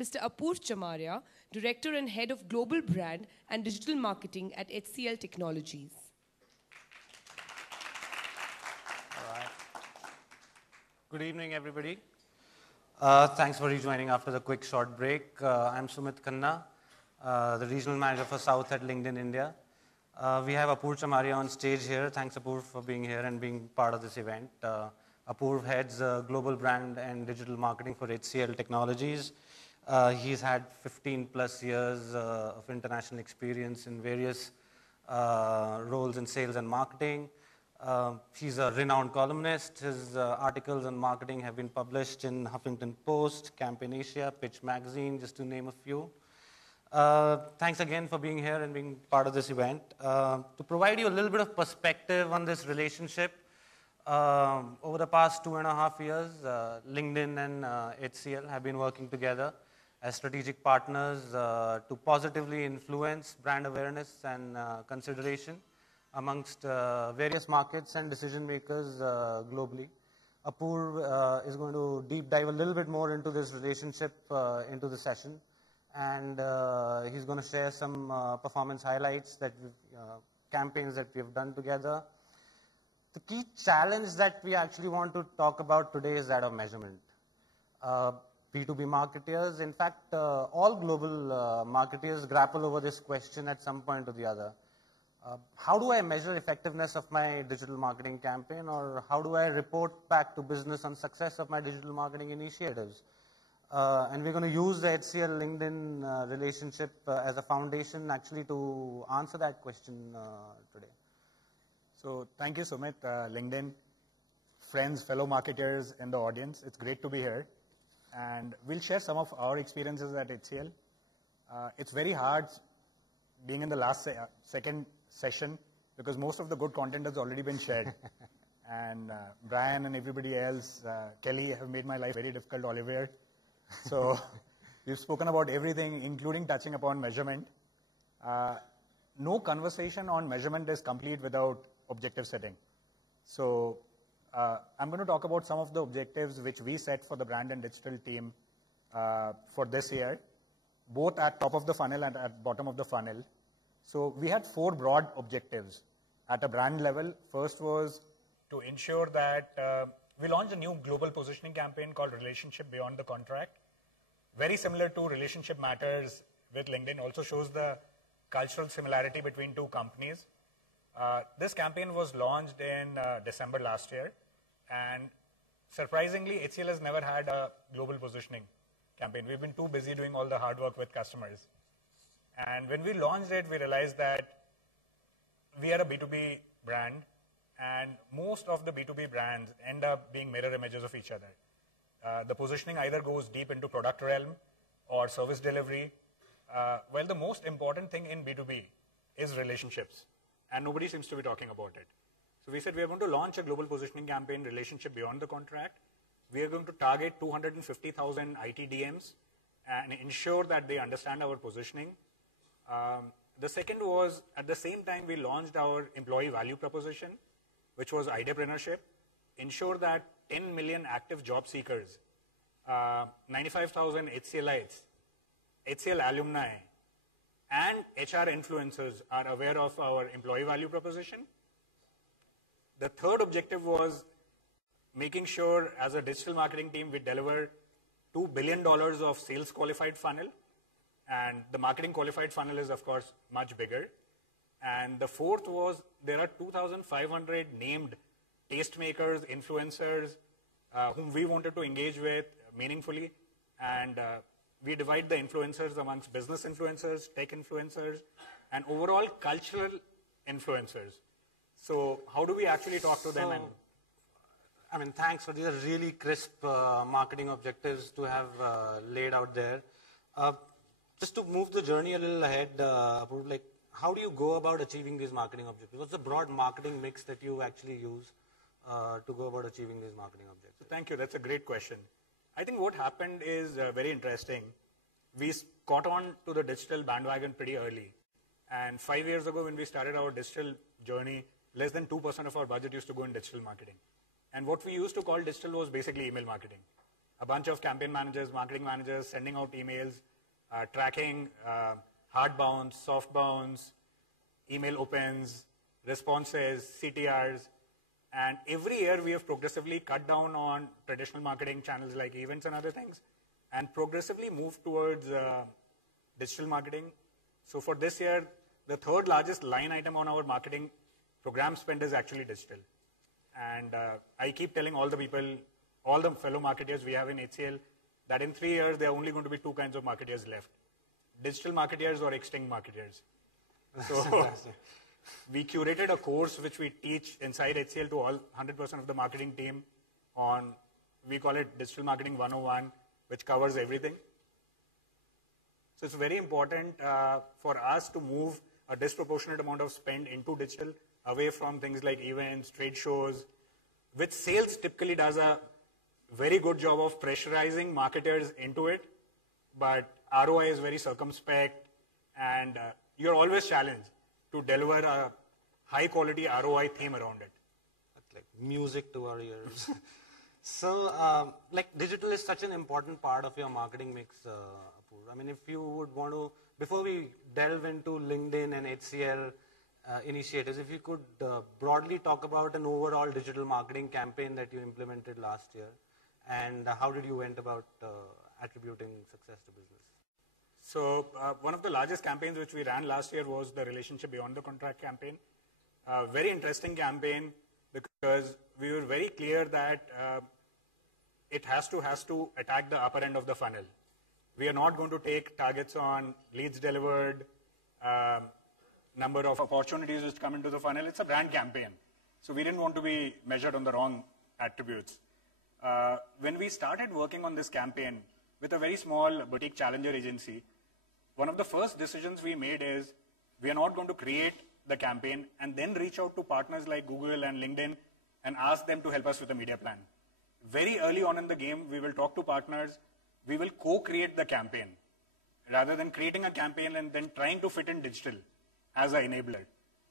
Mr. Apoorv Chamaria, Director and Head of Global Brand and Digital Marketing at HCL Technologies. All right. Good evening, everybody. Thanks for rejoining after the quick short break. I'm Sumit Khanna, the Regional Manager for South at LinkedIn India. We have Apoorv Chamaria on stage here. Thanks, Apoorv, for being here and being part of this event. Apoorv heads Global Brand and Digital Marketing for HCL Technologies. He's had 15 plus years of international experience in various roles in sales and marketing. He's a renowned columnist. His articles on marketing have been published in Huffington Post, Campaign Asia, Pitch Magazine, just to name a few. Thanks again for being here and being part of this event. To provide you a little bit of perspective on this relationship, over the past 2.5 years, LinkedIn and HCL have been working together as strategic partners to positively influence brand awareness and consideration amongst various markets and decision makers globally. Apoorv is going to deep dive a little bit more into this relationship into the session, and he's going to share some performance highlights that campaigns that we have done together. The key challenge that we actually want to talk about today is that of measurement. B2B marketeers, in fact, all global marketeers grapple over this question at some point or the other. How do I measure effectiveness of my digital marketing campaign, or how do I report back to business on success of my digital marketing initiatives? And we're going to use the HCL LinkedIn relationship as a foundation actually to answer that question today. So thank you, Sumit. LinkedIn, friends, fellow marketers in the audience, it's great to be here. And we'll share some of our experiences at HCL. It's very hard being in the last second session because most of the good content has already been shared. And Brian and everybody else, Kelly, have made my life very difficult, Oliver. So we've spoken about everything, including touching upon measurement. No conversation on measurement is complete without objective setting. So I'm going to talk about some of the objectives which we set for the brand and digital team for this year, both at top of the funnel and at bottom of the funnel. So we had 4 broad objectives at a brand level. First was to ensure that we launched a new global positioning campaign called Relationship Beyond the Contract. Very similar to Relationship Matters with LinkedIn, also shows the cultural similarity between two companies. This campaign was launched in December last year, and surprisingly, HCL has never had a global positioning campaign. We've been too busy doing all the hard work with customers. And when we launched it, we realized that we are a B2B brand, and most of the B2B brands end up being mirror images of each other. The positioning either goes deep into product realm or service delivery. Well, the most important thing in B2B is relationships, and nobody seems to be talking about it. So we said we are going to launch a global positioning campaign, Relationship Beyond the Contract. We are going to target 250,000 IT DMs and ensure that they understand our positioning. The second was, at the same time, we launched our employee value proposition, which was Ideapreneurship. Ensure that 10 million active job seekers, 95,000 HCLites, HCL alumni, and HR influencers are aware of our employee value proposition. The third objective was making sure, as a digital marketing team, we deliver $2 billion of sales qualified funnel. And the marketing qualified funnel is, of course, much bigger. And the fourth was, there are 2,500 named tastemakers, influencers, whom we wanted to engage with meaningfully. And we divide the influencers amongst business influencers, tech influencers, and overall cultural influencers. So how do we actually talk to them? I mean, thanks for these really crisp marketing objectives to have laid out there. Just to move the journey a little ahead, like, how do you go about achieving these marketing objectives? What's the broad marketing mix that you actually use to go about achieving these marketing objectives? Thank you. That's a great question. I think what happened is very interesting. We caught on to the digital bandwagon pretty early. And 5 years ago, when we started our digital journey, less than 2% of our budget used to go in digital marketing. And what we used to call digital was basically email marketing. a bunch of campaign managers, marketing managers sending out emails, tracking hard bounce, soft bounce, email opens, responses, CTRs. And every year we have progressively cut down on traditional marketing channels like events and other things and progressively moved towards digital marketing. So for this year, the third largest line item on our marketing program spend is actually digital. And I keep telling all the people, all the fellow marketeers we have in HCL, that in 3 years, there are only going to be 2 kinds of marketeers left. Digital marketeers or extinct marketeers. So we curated a course which we teach inside HCL to all 100% of the marketing team on, we call it Digital Marketing 101, which covers everything. So it's very important for us to move a disproportionate amount of spend into digital, away from things like events, trade shows, which sales typically does a very good job of pressurizing marketers into it, but ROI is very circumspect, and you're always challenged to deliver a high-quality ROI theme around it. That's like music to our ears. So, like digital is such an important part of your marketing mix, Apoorv. I mean, if you would want to, before we delve into LinkedIn and HCL initiatives, if you could broadly talk about an overall digital marketing campaign that you implemented last year, and how did you went about attributing success to business? So one of the largest campaigns which we ran last year was the Relationship Beyond the Contract campaign. Very interesting campaign because we were very clear that it has to attack the upper end of the funnel. We are not going to take targets on leads delivered, number of opportunities which come into the funnel. It's a brand campaign. So we didn't want to be measured on the wrong attributes. When we started working on this campaign with a very small boutique challenger agency, one of the first decisions we made is we are not going to create the campaign and then reach out to partners like Google and LinkedIn and ask them to help us with a media plan. Very early on in the game, we will talk to partners. We will co-create the campaign rather than creating a campaign and then trying to fit in digital as an enabler.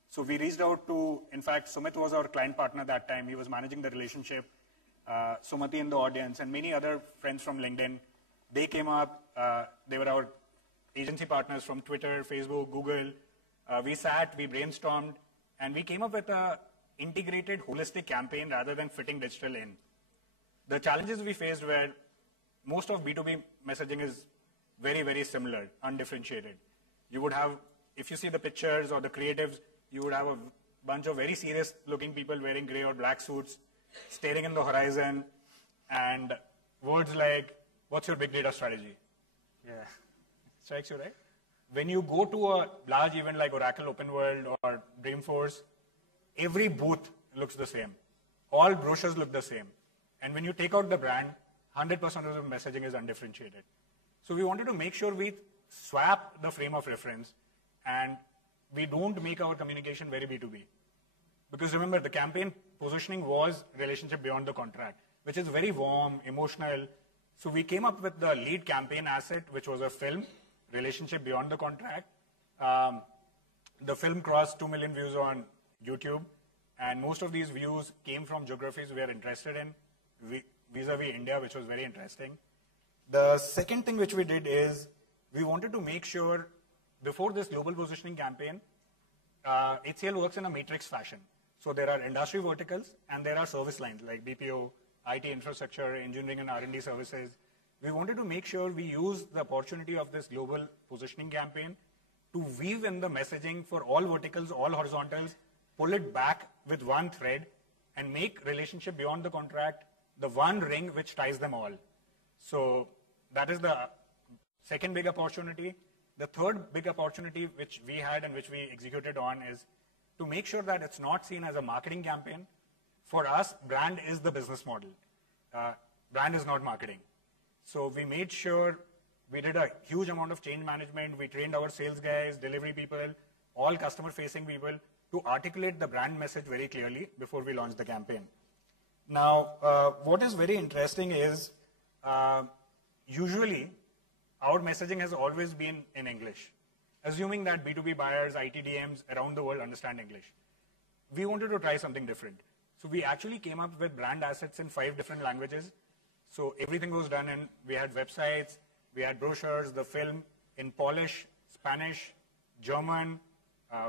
So we reached out to, in fact, Sumit was our client partner that time. He was managing the relationship. Sumati in the audience and many other friends from LinkedIn. They came up. They were our agency partners from Twitter, Facebook, Google. We sat, we brainstormed, and we came up with an integrated, holistic campaign rather than fitting digital in. The challenges we faced were most of B2B messaging is very, very similar, undifferentiated. You would have, if you see the pictures or the creatives, you would have a bunch of very serious-looking people wearing gray or black suits, staring in the horizon, and words like, what's your big data strategy? Yeah. Strikes you, right? When you go to a large event like Oracle Open World or Dreamforce, every booth looks the same. All brochures look the same. And when you take out the brand, 100% of the messaging is undifferentiated. So we wanted to make sure we swap the frame of reference and we don't make our communication very B2B. Because remember, the campaign positioning was Relationship Beyond the Contract, which is very warm, emotional. So we came up with the lead campaign asset, which was a film, Relationship Beyond the Contract. The film crossed 2 million views on YouTube, and most of these views came from geographies we are interested in, vis-a-vis India, which was very interesting. The second thing which we did is we wanted to make sure, before this global positioning campaign, HCL works in a matrix fashion. So there are industry verticals and there are service lines like BPO, IT infrastructure, engineering and R&D services. We wanted to make sure we use the opportunity of this global positioning campaign to weave in the messaging for all verticals, all horizontals, pull it back with one thread and make Relationship Beyond the Contract the one ring which ties them all. So that is the second big opportunity. The third big opportunity which we had and which we executed on is to make sure that it's not seen as a marketing campaign. For us, brand is the business model. Brand is not marketing. So we made sure we did a huge amount of change management. We trained our sales guys, delivery people, all customer-facing people to articulate the brand message very clearly before we launched the campaign. Now, what is very interesting is usually our messaging has always been in English, assuming that B2B buyers, IT DMs around the world understand English. We wanted to try something different. So we actually came up with brand assets in 5 different languages. So everything was done in, we had websites, we had brochures, the film in Polish, Spanish, German,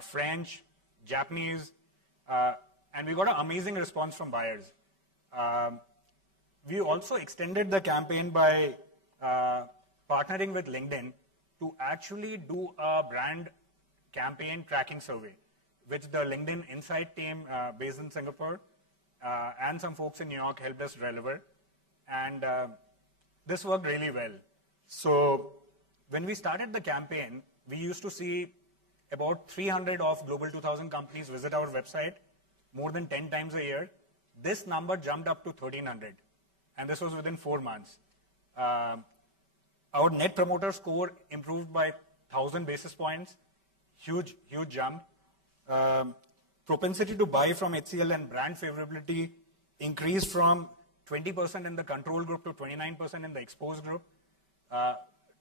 French, Japanese, and we got an amazing response from buyers. We also extended the campaign by partnering with LinkedIn to actually do a brand campaign tracking survey, which the LinkedIn Insight team based in Singapore and some folks in New York helped us deliver. And this worked really well. So when we started the campaign, we used to see about 300 of Global 2000 companies visit our website more than 10 times a year. This number jumped up to 1,300, and this was within 4 months. Our net promoter score improved by 1,000 basis points, huge jump. Propensity to buy from HCL and brand favorability increased from 20% in the control group to 29% in the exposed group.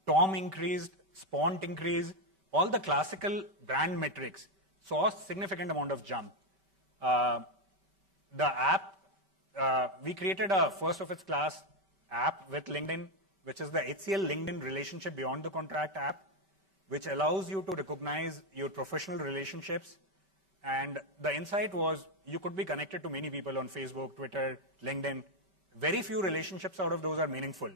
TOM increased, SPONT increased, all the classical brand metrics saw a significant amount of jump. The app, we created a first of its class app with LinkedIn, which is the HCL LinkedIn Relationship Beyond the Contract app, which allows you to recognize your professional relationships. And the insight was you could be connected to many people on Facebook, Twitter, LinkedIn. Very few relationships out of those are meaningful.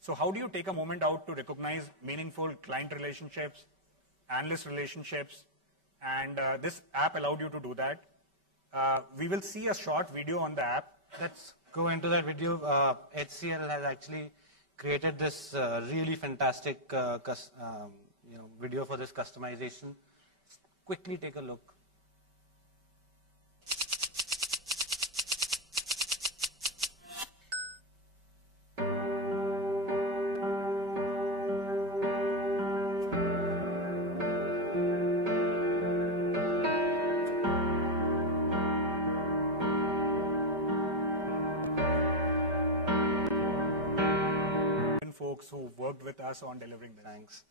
So how do you take a moment out to recognize meaningful client relationships, analyst relationships? And this app allowed you to do that. We will see a short video on the app. Let's go into that video. HCL has actually created this really fantastic video for this customization. Quickly take a look. Who worked with us on delivering this. Thanks.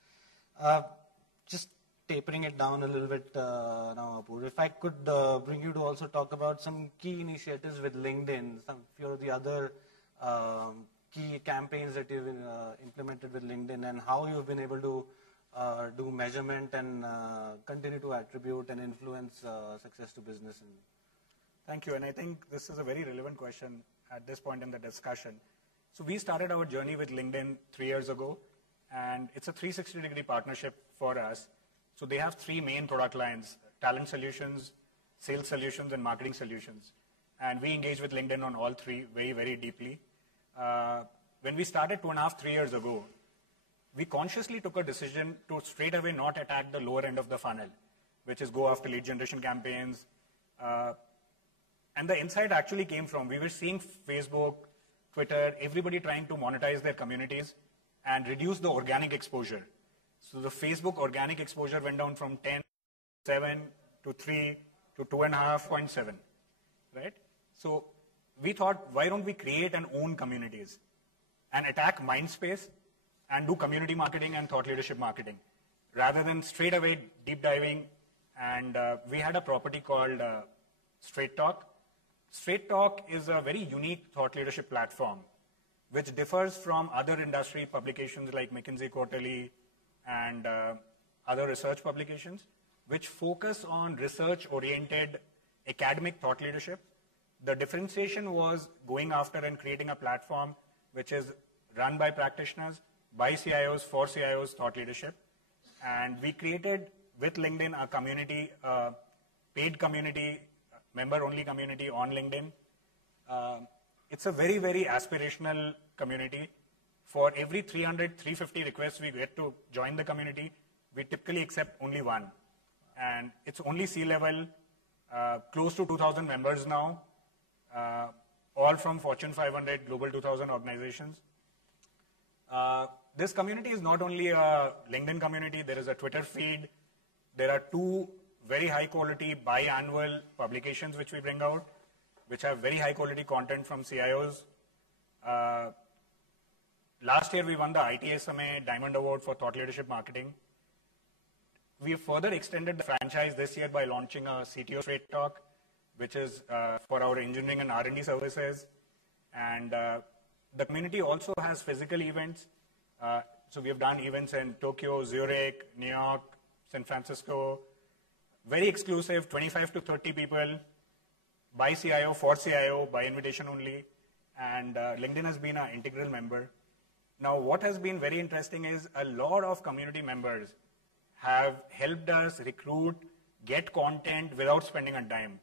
Just tapering it down a little bit now, Apoorv, if I could bring you to also talk about some key initiatives with LinkedIn, some few of the other key campaigns that you've implemented with LinkedIn, and how you've been able to do measurement and continue to attribute and influence success to business. Thank you, and I think this is a very relevant question at this point in the discussion. So we started our journey with LinkedIn 3 years ago, and it's a 360-degree partnership for us. So they have 3 main product lines: talent solutions, sales solutions, and marketing solutions. And we engage with LinkedIn on all 3 very, very deeply. When we started 2.5, 3 years ago, we consciously took a decision to straight away not attack the lower end of the funnel, which is go after lead generation campaigns. And the insight actually came from, we were seeing Facebook, Twitter, everybody trying to monetize their communities and reduce the organic exposure. So the Facebook organic exposure went down from 10.7 to 3 to 2.5.7, right? So we thought, why don't we create and own communities and attack mind space and do community marketing and thought leadership marketing rather than straight away deep diving. And we had a property called Straight Talk. Straight Talk is a very unique thought leadership platform, which differs from other industry publications like McKinsey Quarterly and other research publications, which focus on research-oriented academic thought leadership. The differentiation was going after and creating a platform which is run by practitioners, by CIOs, for CIOs thought leadership. And we created with LinkedIn a community, paid community, member-only community on LinkedIn. It's a very, very aspirational community. For every 300, 350 requests we get to join the community, we typically accept only 1. And it's only C-level, close to 2,000 members now, all from Fortune 500, Global 2000 organizations. This community is not only a LinkedIn community, there is a Twitter feed. There are 2 very high quality biannual publications which we bring out, which have very high quality content from CIOs. Last year we won the ITSMA Diamond Award for Thought Leadership Marketing. We have further extended the franchise this year by launching a CTO Straight Talk, which is for our engineering and R&D services. And the community also has physical events. So we have done events in Tokyo, Zurich, New York, San Francisco. Very exclusive, 25 to 30 people, by CIO, for CIO, by invitation only. And LinkedIn has been an integral member. Now, what has been very interesting is a lot of community members have helped us recruit, get content without spending a dime.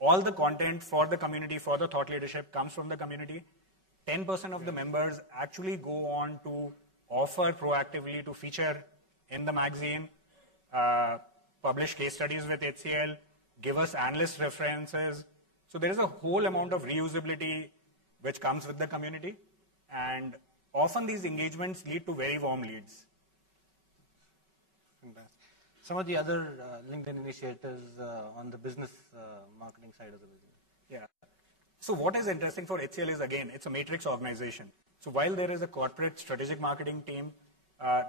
All the content for the community, for the thought leadership comes from the community. 10% of the members actually go on to offer proactively to feature in the magazine, publish case studies with HCL, give us analyst references. So there is a whole amount of reusability which comes with the community. And often these engagements lead to very warm leads. Some of the other LinkedIn initiatives on the business marketing side of the business. Yeah. So what is interesting for HCL is, again, it's a matrix organization. So while there is a corporate strategic marketing team,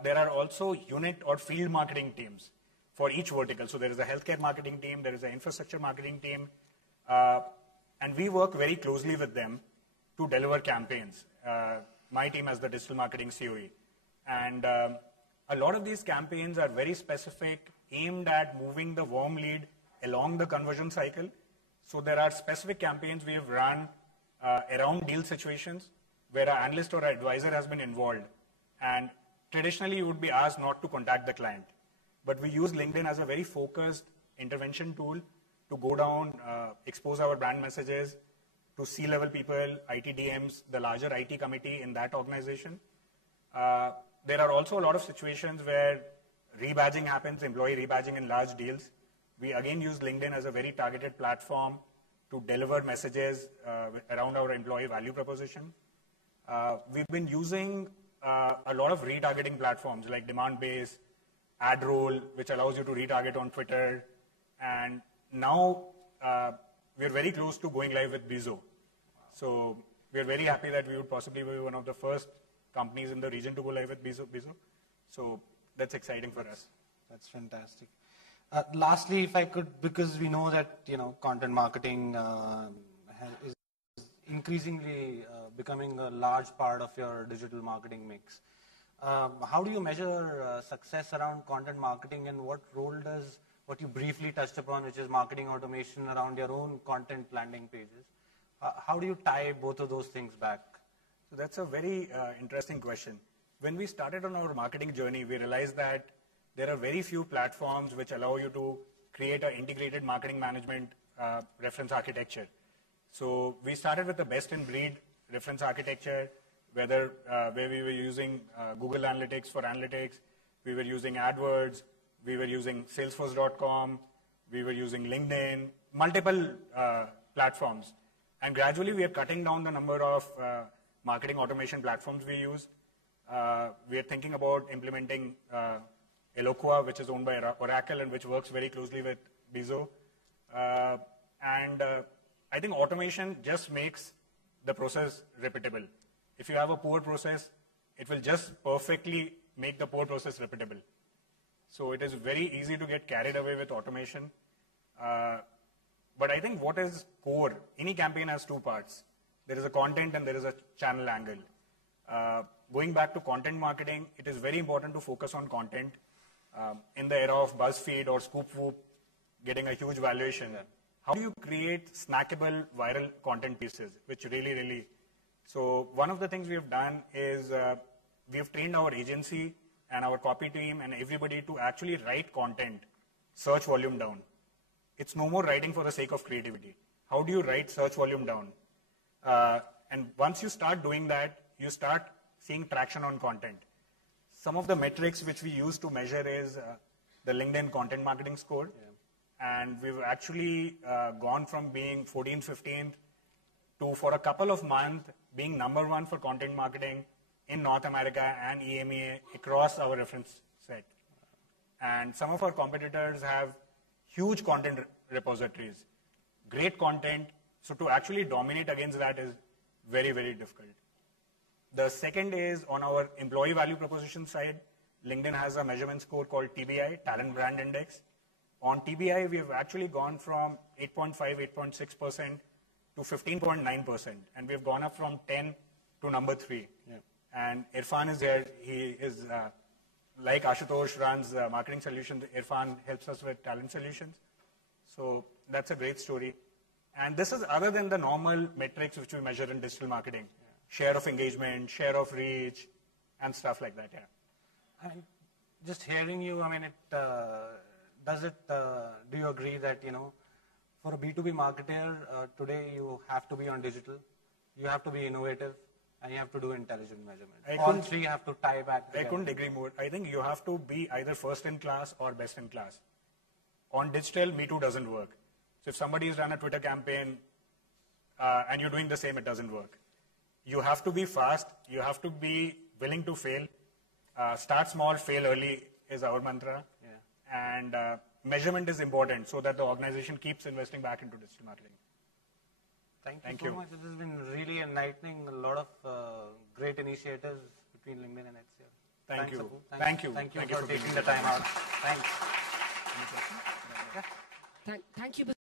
there are also unit or field marketing teams for each vertical. So there is a healthcare marketing team, there is an infrastructure marketing team, and we work very closely with them to deliver campaigns. My team has the digital marketing COE. And a lot of these campaigns are very specific, aimed at moving the warm lead along the conversion cycle. So there are specific campaigns we have run around deal situations where an analyst or an advisor has been involved. And traditionally, you would be asked not to contact the client. But we use LinkedIn as a very focused intervention tool to go down, expose our brand messages to C-level people, IT DMs, the larger IT committee in that organization. There are also a lot of situations where rebadging happens, employee rebadging in large deals. We again use LinkedIn as a very targeted platform to deliver messages around our employee value proposition. We've been using a lot of retargeting platforms like Demandbase, AdRoll, which allows you to retarget on Twitter. And now we're very close to going live with Bizo. So we're very happy that we would possibly be one of the first companies in the region to go live with Bizo. So that's exciting for us. That's fantastic. Lastly, if I could, because we know that content marketing is increasingly becoming a large part of your digital marketing mix. How do you measure success around content marketing, and what role does what you briefly touched upon, which is marketing automation, around your own content landing pages? How do you tie both of those things back? So that's a very interesting question. When we started on our marketing journey, we realized that there are very few platforms which allow you to create an integrated marketing management reference architecture. So we started with the best-in-breed reference architecture, where we were using Google Analytics for analytics, we were using AdWords, we were using Salesforce.com, we were using LinkedIn, multiple platforms. And gradually we are cutting down the number of marketing automation platforms we use. We are thinking about implementing Eloqua, which is owned by Oracle and which works very closely with Bizo. I think automation just makes the process repeatable. If you have a poor process, it will just perfectly make the poor process repeatable. So it is very easy to get carried away with automation. But I think what is core, any campaign has two parts. There is a content and there is a channel angle. Going back to content marketing, it is very important to focus on content. In the era of BuzzFeed or ScoopWhoop getting a huge valuation, how do you create snackable viral content pieces, which really... So one of the things we have done is we have trained our agency and our copy team and everybody to actually write content, search volume down. It's no more writing for the sake of creativity. How do you write search volume down? And once you start doing that, you start seeing traction on content. Some of the metrics which we use to measure is the LinkedIn content marketing score. Yeah. And we've actually gone from being 14th, 15th to, for a couple of months, being #1 for content marketing in North America and EMEA across our reference set. And some of our competitors have huge content repositories, great content. So to actually dominate against that is very, very difficult. The second is on our employee value proposition side, LinkedIn has a measurement score called TBI, Talent Brand Index. On TBI, we have actually gone from 8.5, 8.6% to 15.9%. And we have gone up from 10 to number 3. Yeah. And Irfan is here. He is, like Ashutosh runs marketing solutions, Irfan helps us with talent solutions. So that's a great story. And this is other than the normal metrics which we measure in digital marketing. Yeah. Share of engagement, share of reach, and stuff like that, yeah. And just hearing you, I mean, do you agree that, for a B2B marketer, today you have to be on digital, you have to be innovative, and you have to do intelligent measurement. All three have to tie back together. I couldn't agree more. I think you have to be either first in class or best in class. On digital, Me Too doesn't work. So if somebody has run a Twitter campaign and you're doing the same, it doesn't work. You have to be fast. You have to be willing to fail. Start small, fail early is our mantra. Yeah. And measurement is important so that the organization keeps investing back into digital marketing. Thank you so much. It has been really enlightening. A lot of great initiatives between LinkedIn and HCL. Thank you. Thank you for taking the time out. Thanks. Thank you.